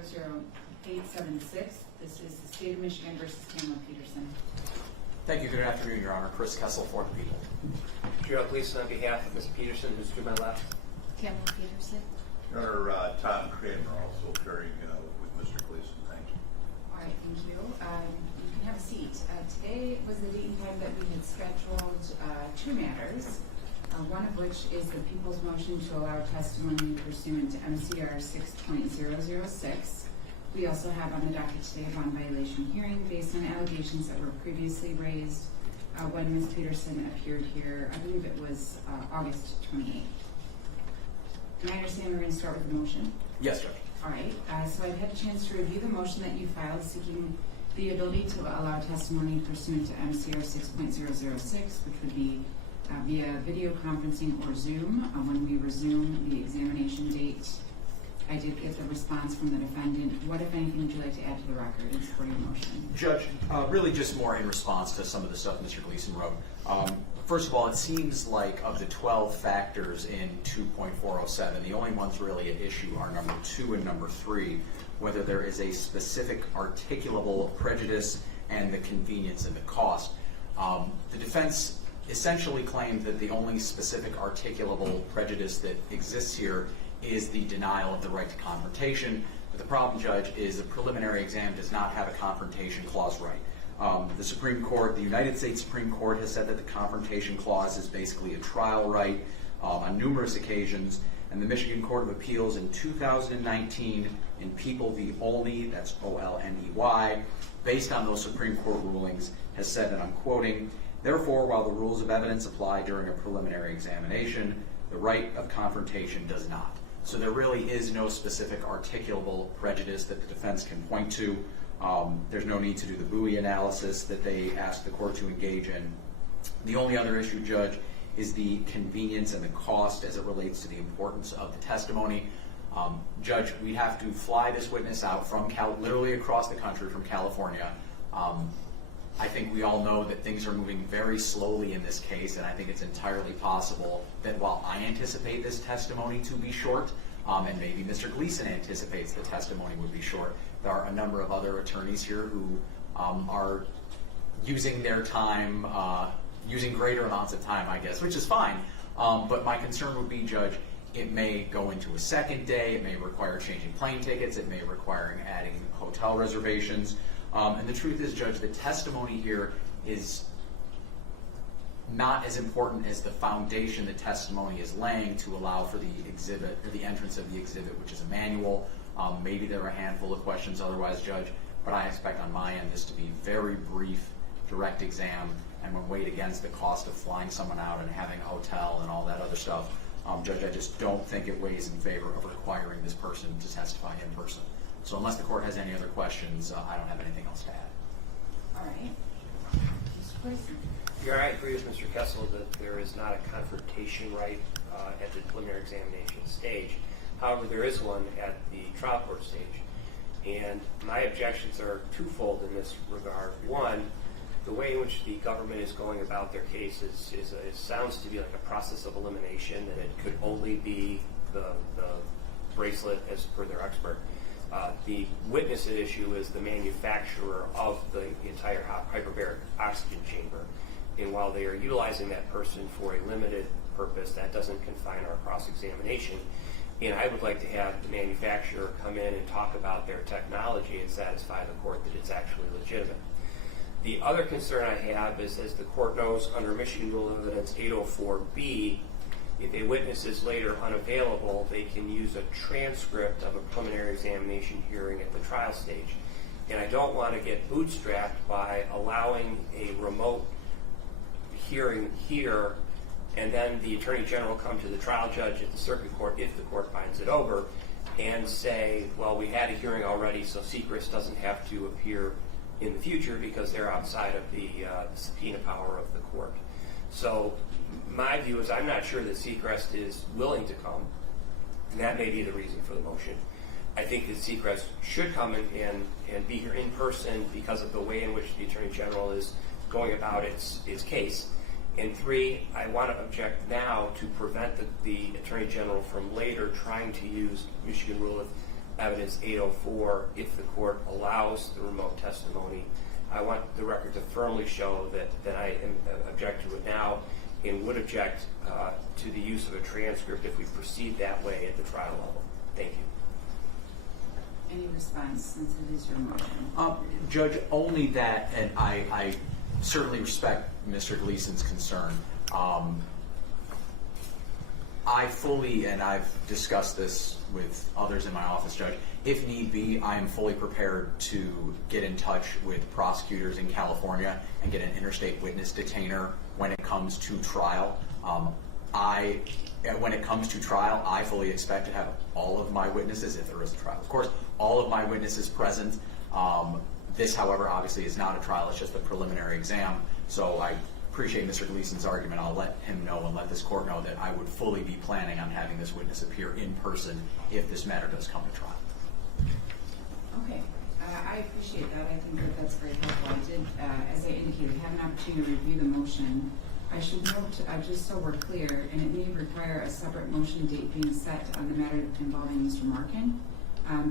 00876. This is the State of Michigan versus Tamela Peterson. Thank you. Good afternoon, Your Honor. Chris Kessel for the people. Gerald Gleason on behalf of Ms. Peterson, who's to my left. Tamela Peterson. Your Honor, Tom Kramer also appearing with Mr. Gleason. Thank you. All right, thank you. You can have a seat. Today was the date and time that we had scheduled two matters, one of which is the people's motion to allow testimony pursuant to MCR 6.006. We also have on the docket today a bond violation hearing based on allegations that were previously raised when Ms. Peterson appeared here. I believe it was August 28th. And I understand we're going to start with the motion. Yes, Judge. All right, so I've had a chance to review the motion that you filed seeking the ability to allow testimony pursuant to MCR 6.006, which would be via video conferencing or Zoom. When we resume the examination date, I did get the response from the defendant. What, if anything, would you like to add to the record in support of your motion? Judge, really just more in response to some of the stuff Mr. Gleason wrote. First of all, it seems like of the 12 factors in 2.407, the only ones really at issue are number 2 and number 3, whether there is a specific articulable prejudice and the convenience and the cost. The defense essentially claimed that the only specific articulable prejudice that exists here is the denial of the right to confrontation. But the problem, Judge, is a preliminary exam does not have a confrontation clause right. The Supreme Court, the United States Supreme Court, has said that the confrontation clause is basically a trial right on numerous occasions, and the Michigan Court of Appeals in 2019 in People v. Olney, that's O-L-N-E-Y, based on those Supreme Court rulings, has said, and I'm quoting, "Therefore, while the rules of evidence apply during a preliminary examination, the right of confrontation does not." So there really is no specific articulable prejudice that the defense can point to. There's no need to do the buoy analysis that they asked the court to engage in. The only other issue, Judge, is the convenience and the cost as it relates to the importance of the testimony. Judge, we have to fly this witness out from literally across the country from California. I think we all know that things are moving very slowly in this case, and I think it's entirely possible that while I anticipate this testimony to be short, and maybe Mr. Gleason anticipates the testimony would be short, there are a number of other attorneys here who are using their time, using greater amounts of time, I guess, which is fine. But my concern would be, Judge, it may go into a second day, it may require changing plane tickets, it may require adding hotel reservations. And the truth is, Judge, the testimony here is not as important as the foundation the testimony is laying to allow for the exhibit, or the entrance of the exhibit, which is a manual. Maybe there are a handful of questions otherwise, Judge, but I expect on my end this to be very brief, direct exam, and when weighed against the cost of flying someone out and having a hotel and all that other stuff, Judge, I just don't think it weighs in favor of requiring this person to testify in person. So unless the court has any other questions, I don't have anything else to add. All right. Mr. Gleason. Yeah, I agree with Mr. Kessel that there is not a confrontation right at the preliminary examination stage. However, there is one at the trial court stage. And my objections are twofold in this regard. One, the way in which the government is going about their case it sounds to be like a process of elimination, and it could only be the bracelet as per their expert. The witness at issue is the manufacturer of the entire hyperbaric oxygen chamber. And while they are utilizing that person for a limited purpose, that doesn't confine our cross-examination. And I would like to have the manufacturer come in and talk about their technology and satisfy the court that it's actually legitimate. The other concern I have is, as the court knows, under Michigan Rule of Evidence 804B, if a witness is later unavailable, they can use a transcript of a preliminary examination hearing at the trial stage. And I don't want to get bootstrapped by allowing a remote hearing here and then the Attorney General come to the trial judge at the circuit court, if the court finds it over, and say, well, we had a hearing already, so Sechrest doesn't have to appear in the future because they're outside of the subpoena power of the court. So my view is I'm not sure that Sechrest is willing to come, and that may be the reason for the motion. I think that Sechrest should come and be here in person because of the way in which the Attorney General is going about its case. And three, I want to object now to prevent the Attorney General from later trying to use Michigan Rule of evidence 804, if the court allows the remote testimony, I want the record to firmly show that I object to it now and would object to the use of a transcript if we proceed that way at the trial level. Thank you. Any response, since it is your motion? Judge, only that, and I certainly respect Mr. Gleason's concern. I fully, and I've discussed this with others in my office, Judge, if need be, I am fully prepared to get in touch with prosecutors in California and get an interstate witness detainer when it comes to trial. When it comes to trial, I fully expect to have all of my witnesses, if there is a trial, of course, all of my witnesses present. This, however, obviously is not a trial, it's just a preliminary exam. So I appreciate Mr. Gleason's argument. I'll let him know and let this court know that I would fully be planning on having this witness appear in person if this matter does come to trial. Okay, I appreciate that. I think that that's very helpful. I did, as I indicated, have an opportunity to review the motion. I should note, just so we're clear, and it may require a separate motion date being set on the matter involving Mr. Markin,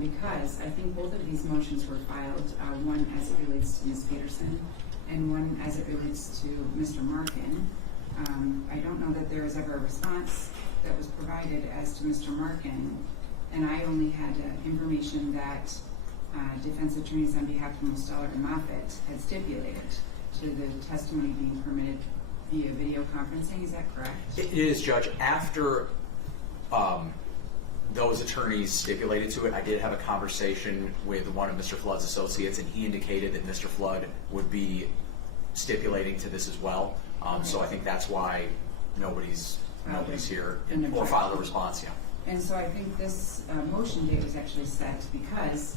because I think both of these motions were filed, one as it relates to Ms. Peterson and one as it relates to Mr. Markin. I don't know that there was ever a response that was provided as to Mr. Markin, and I only had information that defense attorneys on behalf of Mosteller and Moffitt had stipulated to the testimony being permitted via video conferencing. Is that correct? It is, Judge. After those attorneys stipulated to it, I did have a conversation with one of Mr. Flood's associates, and he indicated that Mr. Flood would be stipulating to this as well. So I think that's why nobody's here or filed a response yet. And so I think this motion date was actually set because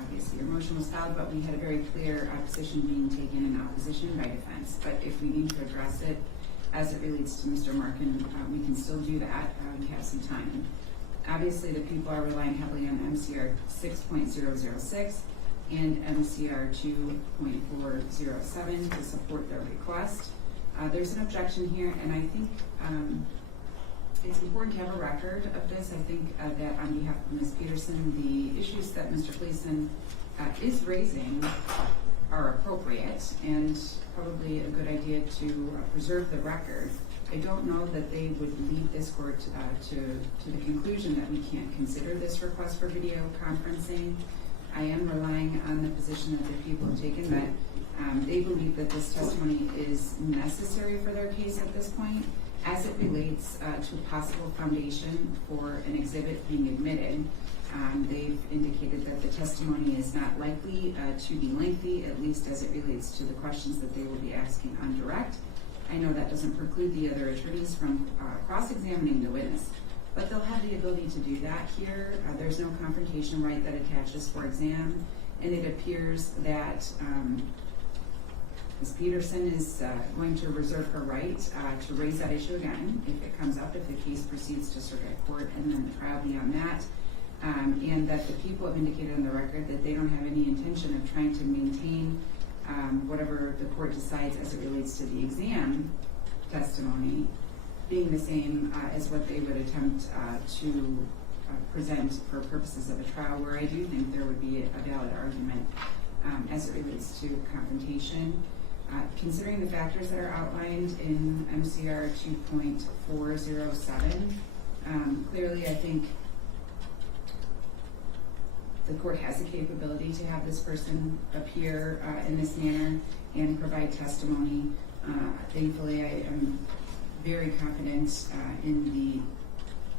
obviously your motion was filed, but we had a very clear position being taken in opposition by defense. But if we need to address it as it relates to Mr. Markin, we can still do that. We have some time. Obviously, the people are relying heavily on MCR 6.006 and MCR 2.407 to support their request. There's an objection here, and I think it's important to have a record of this. I think that on behalf of Ms. Peterson, the issues that Mr. Gleason is raising are appropriate and probably a good idea to preserve the record. I don't know that they would lead this court to the conclusion that we can't consider this request for video conferencing. I am relying on the position that the people have taken that they believe that this testimony is necessary for their case at this point as it relates to a possible foundation for an exhibit being admitted. They've indicated that the testimony is not likely to be lengthy, at least as it relates to the questions that they will be asking on direct. I know that doesn't preclude the other attorneys from cross-examining the witness, but they'll have the ability to do that here. There's no confrontation right that attaches for exam, and it appears that Ms. Peterson is going to reserve her right to raise that issue again if it comes up, if the case proceeds to circuit court and then the trial beyond that, and that the people have indicated on the record that they don't have any intention of trying to maintain whatever the court decides as it relates to the exam testimony being the same as what they would attempt to present for purposes of a trial, where I do think there would be a valid argument as it relates to confrontation. Considering the factors that are outlined in MCR 2.407, clearly I think the court has the capability to have this person appear in this manner and provide testimony. Thankfully, I am very confident in the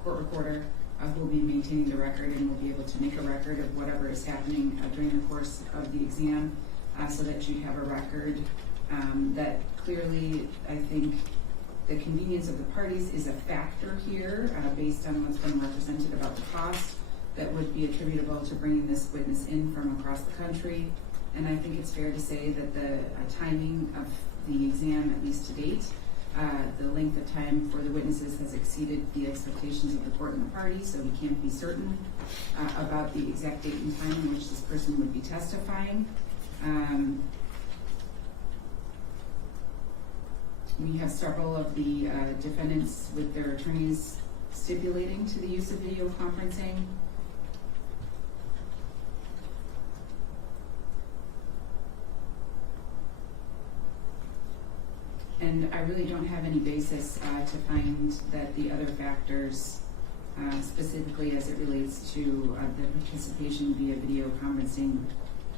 court reporter who will be maintaining the record and will be able to make a record of whatever is happening during the course of the exam so that you have a record that clearly, I think, the convenience of the parties is a factor here based on what's been represented about the cost that would be attributable to bringing this witness in from across the country. And I think it's fair to say that the timing of the exam, at least to date, the length of time for the witnesses has exceeded the expectations of the court and the parties, so we can't be certain about the exact date and time in which this person would be testifying. We have several of the defendants with their attorneys stipulating to the use of video conferencing. And I really don't have any basis to find that the other factors, specifically as it relates to the participation via video conferencing,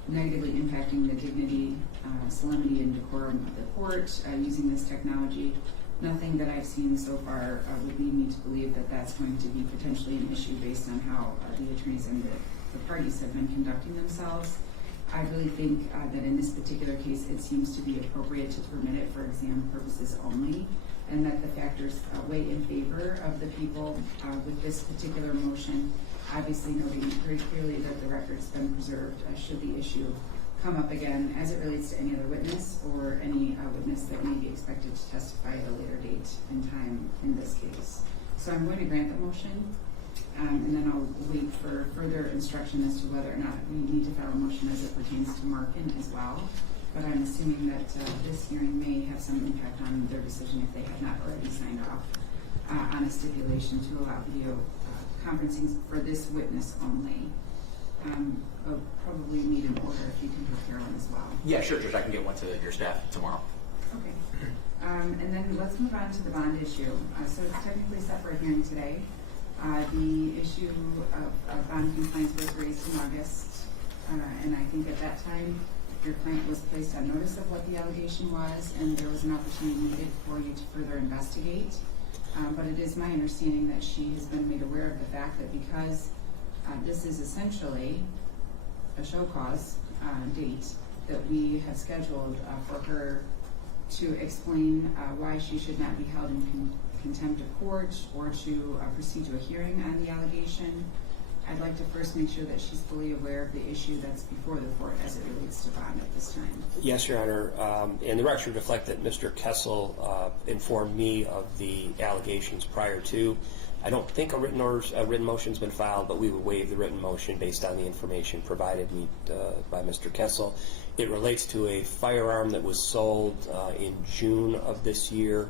negatively impacting the dignity, solemnity, and decorum of the court using this technology. Nothing that I've seen so far would lead me to believe that that's going to be potentially an issue based on how the attorneys and the parties have been conducting themselves. I really think that in this particular case, it seems to be appropriate to permit it for exam purposes only, and that the factors weigh in favor of the people with this particular motion, obviously noting very clearly that the record's been preserved should the issue come up again as it relates to any other witness or any witness that may be expected to testify at a later date and time in this case. So I'm going to grant the motion. And then I'll wait for further instruction as to whether or not we need to file a motion as it pertains to Markin as well. But I'm assuming that this hearing may have some impact on their decision if they have not already signed off on a stipulation to allow video conferencing for this witness only. I'll probably need an order if you can prepare one as well. Yeah, sure, Judge. I can get one to your staff tomorrow. Okay. And then let's move on to the bond issue. So it's technically set for a hearing today. The issue of bond compliance was raised in August, and I think at that time your client was placed on notice of what the allegation was, and there was an opportunity needed for you to further investigate. But it is my understanding that she has been made aware of the fact that because this is essentially a show cause date, that we have scheduled for her to explain why she should not be held in contempt of court or to proceed to a hearing on the allegation. I'd like to first make sure that she's fully aware of the issue that's before the court as it relates to bond at this time. Yes, Your Honor. And the record should reflect that Mr. Kessel informed me of the allegations prior to. I don't think a written motion's been filed, but we would waive the written motion based on the information provided me by Mr. Kessel. It relates to a firearm that was sold in June of this year.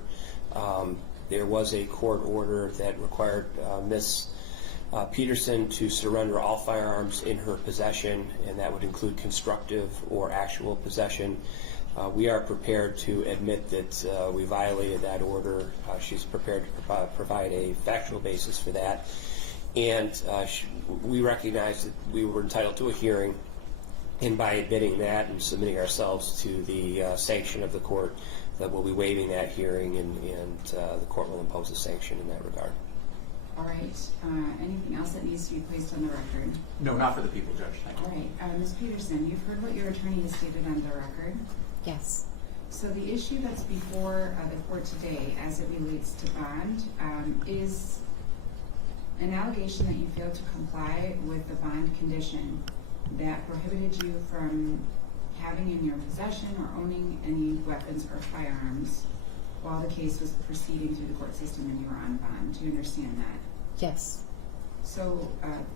There was a court order that required Ms. Peterson to surrender all firearms in her possession, and that would include constructive or actual possession. We are prepared to admit that we violated that order. She's prepared to provide a factual basis for that. And we recognize that we were entitled to a hearing, and by admitting that and submitting ourselves to the sanction of the court, that we'll be waiving that hearing, and the court will impose a sanction in that regard. All right. Anything else that needs to be placed on the record? No, not for the people, Judge. Thank you. All right. Ms. Peterson, you've heard what your attorney has stated on the record. Yes. So the issue that's before the court today as it relates to bond is an allegation that you failed to comply with the bond condition that prohibited you from having in your possession or owning any weapons or firearms while the case was proceeding through the court system and you were on bond. Do you understand that? Yes. So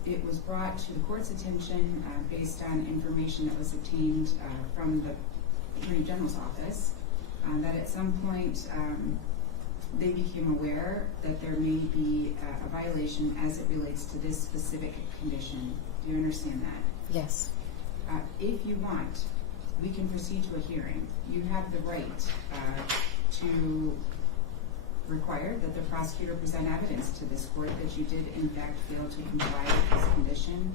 it was brought to the court's attention based on information that was obtained from the Attorney General's office that at some point they became aware that there may be a violation as it relates to this specific condition. Do you understand that? Yes. If you want, we can proceed to a hearing. You have the right to require that the prosecutor present evidence to this court that you did in fact fail to comply with this condition,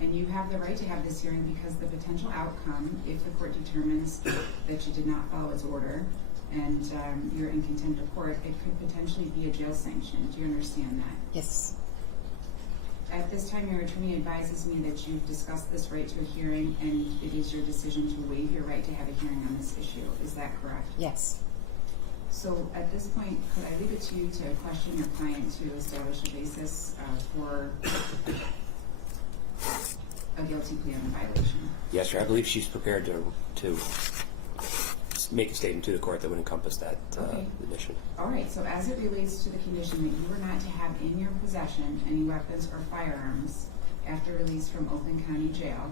and you have the right to have this hearing because the potential outcome, if the court determines that you did not follow its order and you're in contempt of court, it could potentially be a jail sanction. Do you understand that? Yes. At this time, your attorney advises me that you've discussed this right to a hearing and it is your decision to waive your right to have a hearing on this issue. Is that correct? Yes. So at this point, could I leave it to you to question your client to establish a basis for a guilty plea on the violation? Yes, sir. I believe she's prepared to make a statement to the court that would encompass that admission. All right. So as it relates to the condition that you were not to have in your possession any weapons or firearms after release from Oakland County Jail,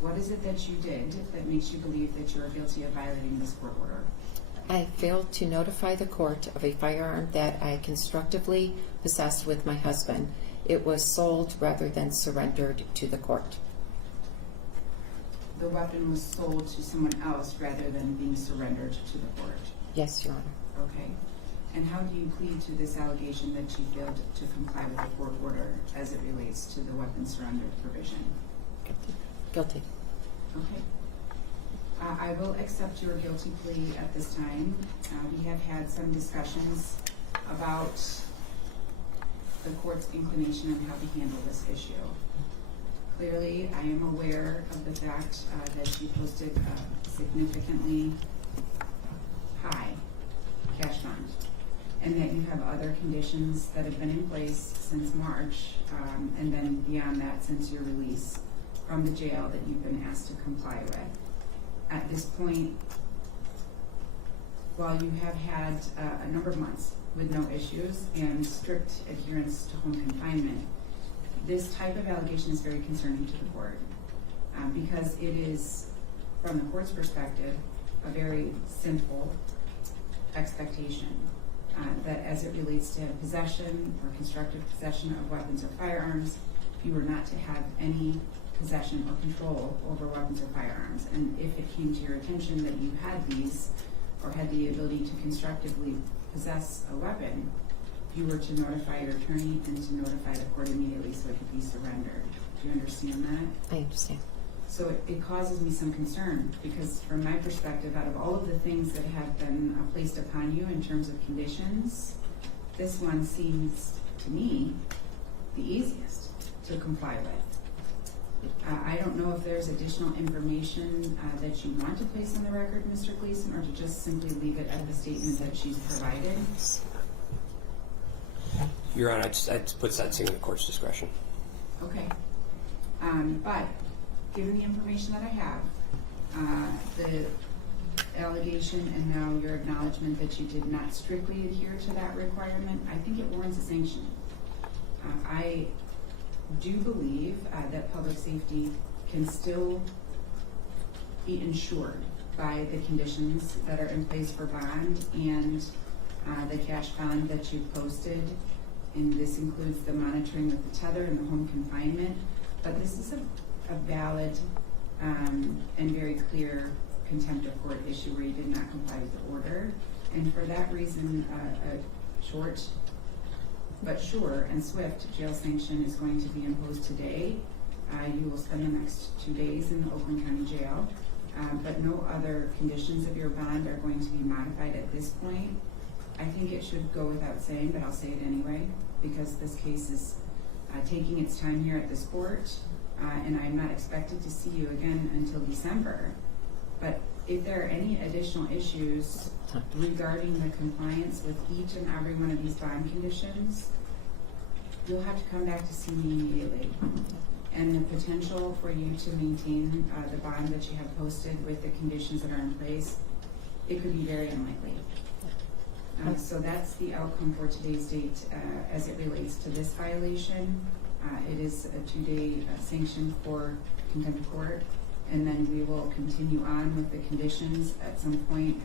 what is it that you did that makes you believe that you are guilty of violating this court order? I failed to notify the court of a firearm that I constructively possessed with my husband. It was sold rather than surrendered to the court. The weapon was sold to someone else rather than being surrendered to the court. Yes, Your Honor. Okay. And how do you plead to this allegation that you failed to comply with the court order as it relates to the weapon surrender provision? Guilty. Okay. I will accept your guilty plea at this time. We have had some discussions about the court's inclination on how to handle this issue. Clearly, I am aware of the fact that you posted a significantly high cash fund, and that you have other conditions that have been in place since March, and then beyond that since your release from the jail that you've been asked to comply with. At this point, while you have had a number of months with no issues and strict adherence to home confinement, this type of allegation is very concerning to the court because it is, from the court's perspective, a very simple expectation that as it relates to possession or constructive possession of weapons or firearms, you were not to have any possession or control over weapons or firearms. And if it came to your attention that you had these or had the ability to constructively possess a weapon, you were to notify your attorney and to notify the court immediately so it could be surrendered. Do you understand that? I understand. So it causes me some concern because from my perspective, out of all of the things that have been placed upon you in terms of conditions, this one seems to me the easiest to comply with. I don't know if there's additional information that you want to place on the record, Mr. Gleason, or to just simply leave it at the statement that she's provided. Your Honor, I'd put sentencing in the court's discretion. Okay. But given the information that I have, the allegation and now your acknowledgement that you did not strictly adhere to that requirement, I think it warrants a sanction. I do believe that public safety can still be ensured by the conditions that are in place for bond and the cash bond that you posted, and this includes the monitoring of the tether and the home confinement. But this is a valid and very clear contempt of court issue where you did not comply with the order. And for that reason, a short but sure and swift jail sanction is going to be imposed today. You will spend the next 2 days in the Oakland County Jail, but no other conditions of your bond are going to be modified at this point. I think it should go without saying, but I'll say it anyway, because this case is taking its time here at this court, and I'm not expected to see you again until December. But if there are any additional issues regarding the compliance with each and every one of these bond conditions, you'll have to come back to see me immediately. And the potential for you to maintain the bond that you have posted with the conditions that are in place, it could be very unlikely. So that's the outcome for today's date as it relates to this violation. It is a 2-day sanction for contempt of court, and then we will continue on with the conditions. At some point,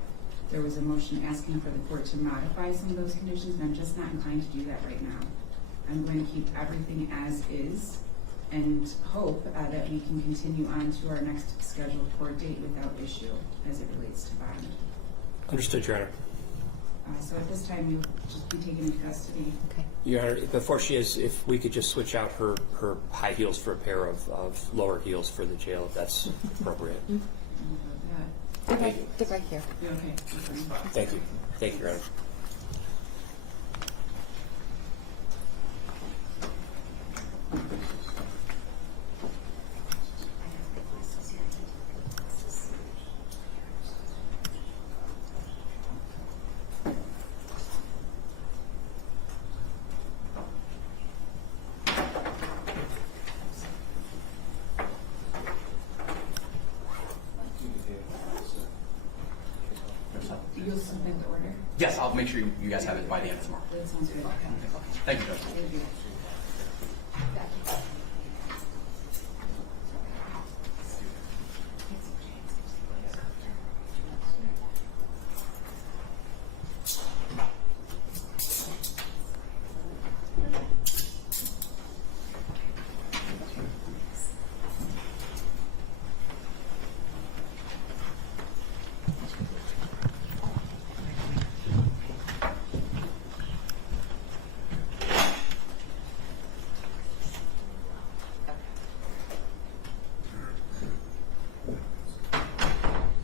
there was a motion asking for the court to modify some of those conditions, and I'm just not inclined to do that right now. I'm going to keep everything as is and hope that we can continue on to our next scheduled court date without issue as it relates to bond. Understood, Your Honor. So at this time, you'll just be taken into custody. Okay. Your Honor, before she is, if we could just switch out her high heels for a pair of lower heels for the jail, if that's appropriate. They're right here. Yeah, okay. Thank you. Thank you, Your Honor. You'll submit the order? Yes, I'll make sure you guys have it by the end of tomorrow. That sounds good. Thank you, Judge. Thank you.